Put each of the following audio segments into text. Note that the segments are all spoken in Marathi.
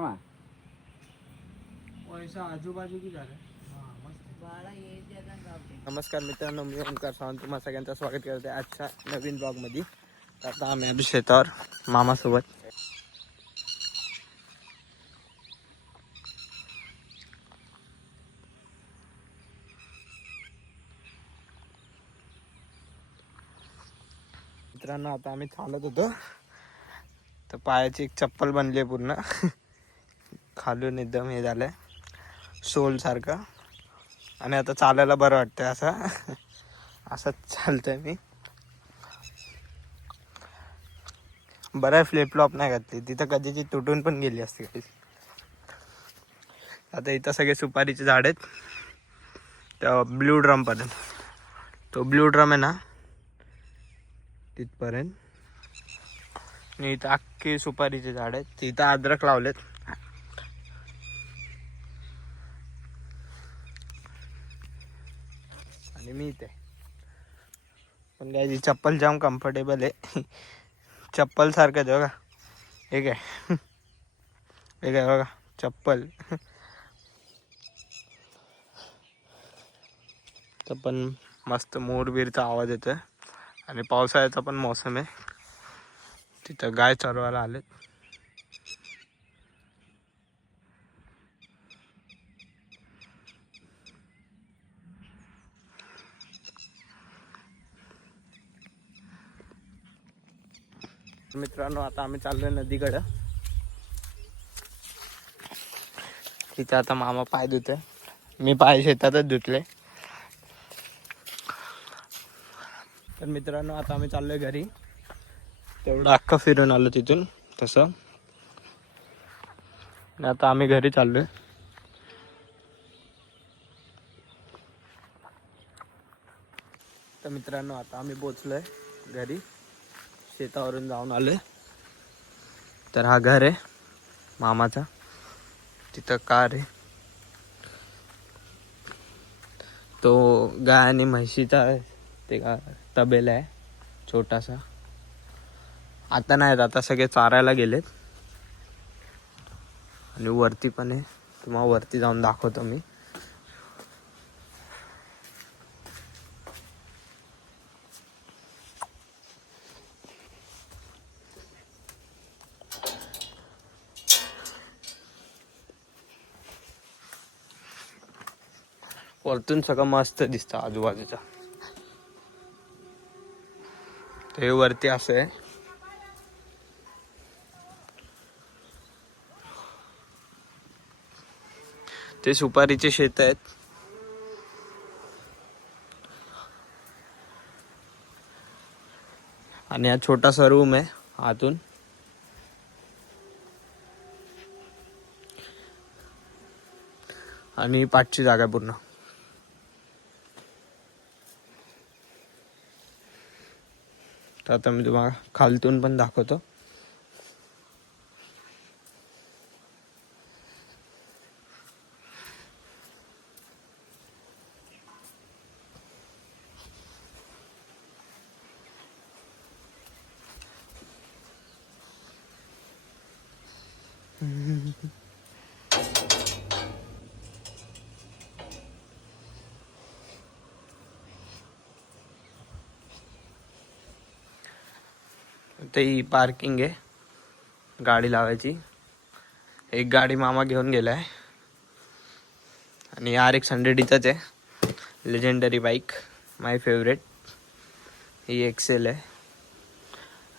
हाँ ऐसा आजू बाजू की जा रहा है. नमस्कार मित्रांनो, मी ओंकार सावंत तुम्हा सगळ्यांचं स्वागत करते आजच्या नवीन ब्लॉगमध्ये. तर आता आम्ही आलो शेतावर मामासोबत. मित्रांनो आता आम्ही चालत होतो तर पायाची एक चप्पल बनली आहे पूर्ण खालून एकदम हे झालंय सोल सारखं. आणि आता चालायला बरं वाटतंय असं असंच चालतंय मी. बरं फ्लिप फ्लॉप नाही घातली, तिथं कधीची तुटून पण गेली असते कधी. आता इथं सगळे सुपारीचे झाड आहेत त्या ब्ल्यू ड्रम पर्यंत. तो ब्ल्यू ड्रम आहे ना तिथपर्यंत. आणि इथं अख्खे सुपारीचे झाड आहेत. तिथं अद्रक लावलेत. आणि मी इथे पण काय चप्पल जाम कम्फर्टेबल आहे. चप्पल सारखंच बघा. हे काय हे काय बघा चप्पल. तर पण मस्त मोरबीरचा आवाज येतोय आणि पावसाळ्याचा पण मोसम आहे. तिथं गाय चरवायला आलेत. मित्रांनो आता आम्ही चाललोय नदीकडं. तिथे आता मामा पाय धुतोय. मी पाय शेतातच धुतले. तर मित्रांनो आता आम्ही चाललोय घरी. तेवढं अख्खं फिरून आलो तिथून तसं. आणि आता आम्ही घरी चाललोय. तर मित्रांनो आता आम्ही पोचलोय घरी. शेतावरून जाऊन आलोय. तर हा घर आहे मामाचा. तिथं कार आहे. तो गाय आणि म्हशीचा ते का तबेला आहे छोटासा. आता नाहीत, आता सगळे चारायला गेलेत. आणि वरती पण आहे, तुम्हाला वरती जाऊन दाखवतो मी. वरतून सगळं मस्त दिसतं आजूबाजूचा. ते वरती असं आहे. ते सुपारीचे शेत आहेत. आणि हा छोटासा रूम आहे आतून. आणि पाठची जागा पूर्ण. तर आता मी तुम्हाला खालतून पण दाखवतो. ते पार्किंग आहे गाडी लावायची. एक गाडी मामा घेऊन गेलाय. आणि RX 100 इथंच आहे. लेजेंडरी बाईक, माय फेवरेट. ही एक्सेल आहे.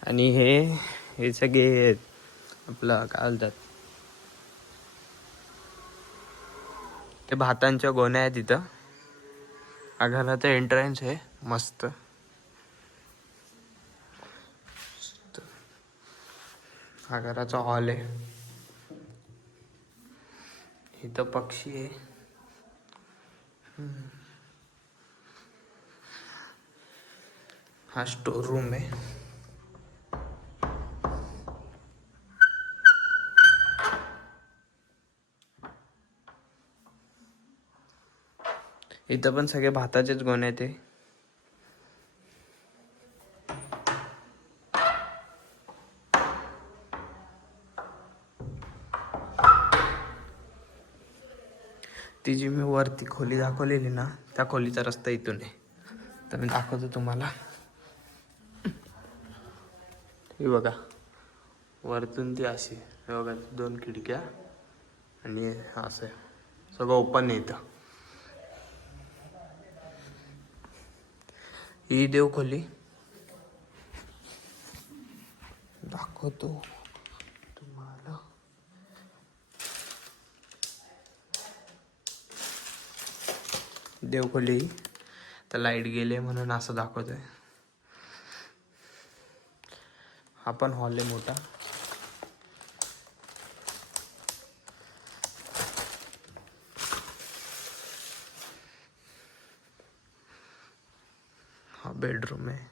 आणि हे सगळे आपलं काय बोलतात ते भातांच्या गोण्या आहेत तिथं. हा घराचा एंट्रन्स आहे मस्त. हा घराचा हॉल आहे. इथं पक्षी आहे. हा स्टोर रूम आहे. इथं पण सगळे भाताचेच गोणे आहेत. ती जी मी वरती खोली दाखवलेली ना, त्या खोलीचा रस्ता इथून आहे. तर मी दाखवतो तुम्हाला. हे बघा, वरतून ती अशी, हे बघा 2 खिडक्या आणि असं सगळं ओपन आहे इथं. ही देवखोली दाखवतो तुम्हाला. देवखोली तर लाईट गेले म्हणून असं दाखवतोय. हा पण हॉल आहे मोठा. हा बेडरूम आहे.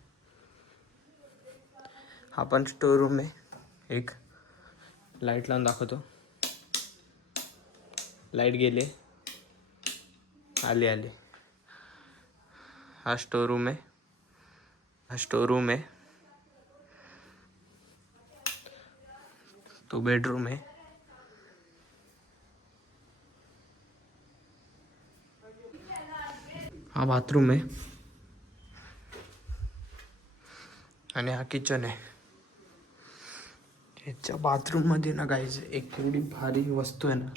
हा पण स्टोर रूम आहे. एक लाईट लावून दाखवतो. लाईट गेले, आले. हा स्टोर रूम आहे. हा स्टोर रूम आहे. तो बेडरूम आहे. हा बाथरूम आहे आणि हा किचन आहे. ह्याच्या बाथरूम मध्ये ना गाईज एक एवढी भारी वस्तू आहे ना,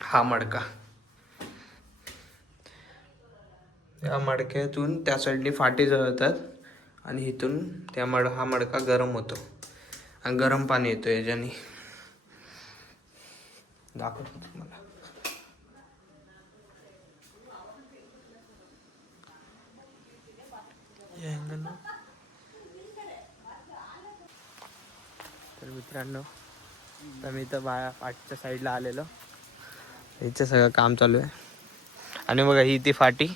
हा मडका. या मडक्यातून त्या साईडने फाटे जळतात आणि इथून हा मडका गरम होतो आणि गरम पाणी येतो याच्याने. दाखवतो तुम्हाला. तर मित्रांनो, तर मी तर पाठच्या साईडला आलेलो. इथे सगळं काम चालू आहे. आणि बघा ही ती फाटी,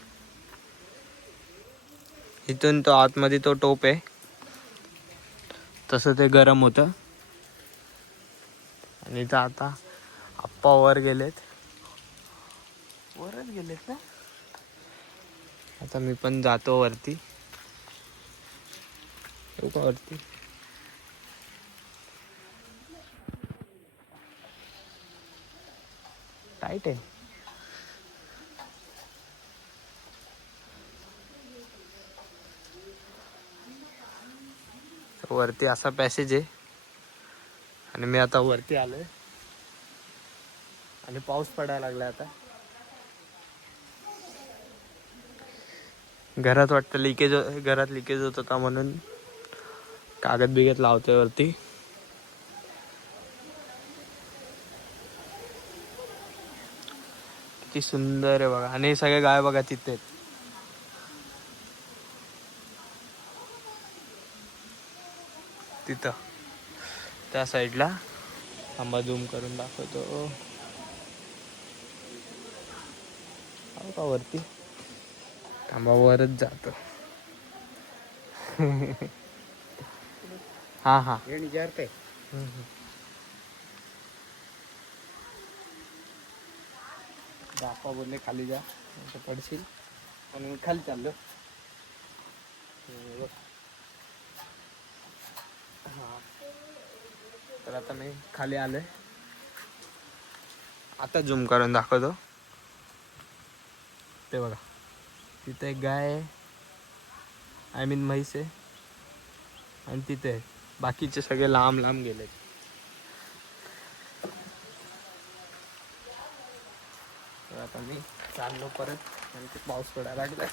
इथून तो आतमध्ये तो टोप आहे, तसं ते गरम होतं. आणि इथं आता आप्पा वरच गेलेत ना. आता मी पण जातो वरती. येऊ का वरती? टाईट आहे. वरती असा पॅसेज आहे आणि मी आता वरती आलोय आणि पाऊस पडायला लागला आता. घरात वाटतं घरात लिकेज होत होता म्हणून कागद बिगत लावतोय वरती. किती सुंदर आहे बघा. आणि हे सगळे गाय बघा तिथे आहेत. तिथं त्या साईडला. थांबा झूम करून दाखवतो. हो का वरती? थांबा वरच जातो. हा बाप्पा बोलले खाली जा, पडशील. आणि मी खाली चाललो. हा, तर आता मी खाली आलोय. आता झूम करून दाखवतो. ते बघा, तिथे एक गाय आहे, आय मीन म्हैस आहे. आणि तिथे बाकीचे सगळे लांब लांब गेलेत. तर आता मी चाललो परत, आणि ते पाऊस पडायला लागलाय.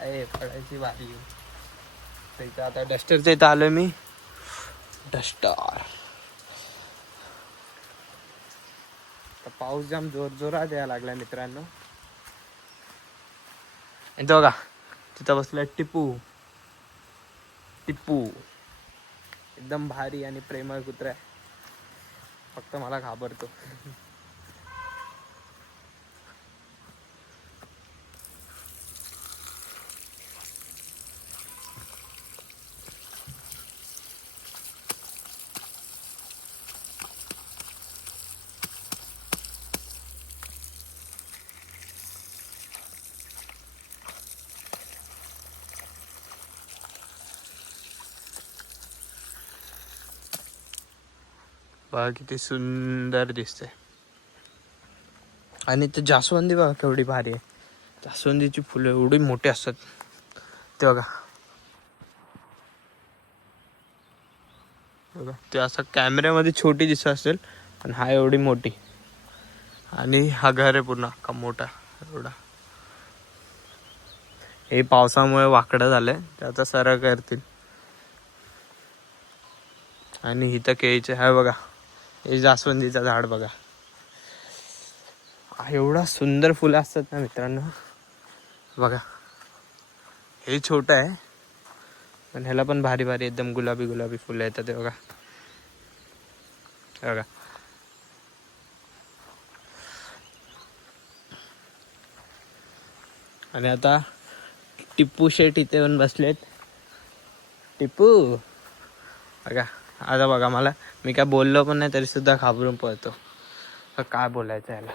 आहे पडायची बारी. तर इथं आता डस्टरच्या इथं आलोय मी. डस्टर. तर पाऊस जाम जोरात यायला लागलाय मित्रांनो. इथं बघा, तिथं बसलाय टिप्पू. एकदम भारी आणि प्रेमळ कुत्रा आहे. फक्त मला घाबरतो. बघा किती सुंदर दिसते. आणि ते जास्वंदी बघा केवढी भारी आहे. जास्वंदीची फुलं एवढी मोठी असतात ते बघा. बघा ते असं कॅमेऱ्यामध्ये छोटी दिसत असेल पण हा एवढी मोठी. आणि हा घर आहे पूर्ण अख्खा मोठा एवढा. हे पावसामुळे वाकडं झालंय ते आता सरळ करतील. आणि इथं केळीचे आहे बघा. हे जास्वंदीचं झाड बघा. एवढा सुंदर फुलं असतात ना मित्रांनो. बघा हे छोटं आहे पण ह्याला पण भारी भारी एकदम गुलाबी गुलाबी फुलं येतात ते बघा. बघा आणि आता टिप्पू शेट इथे येऊन बसलेत. टिप्पू बघा. आता बघा मला मी काय बोललो पण नाही तरी सुद्धा घाबरून पळतो. काय बोलायचं याला.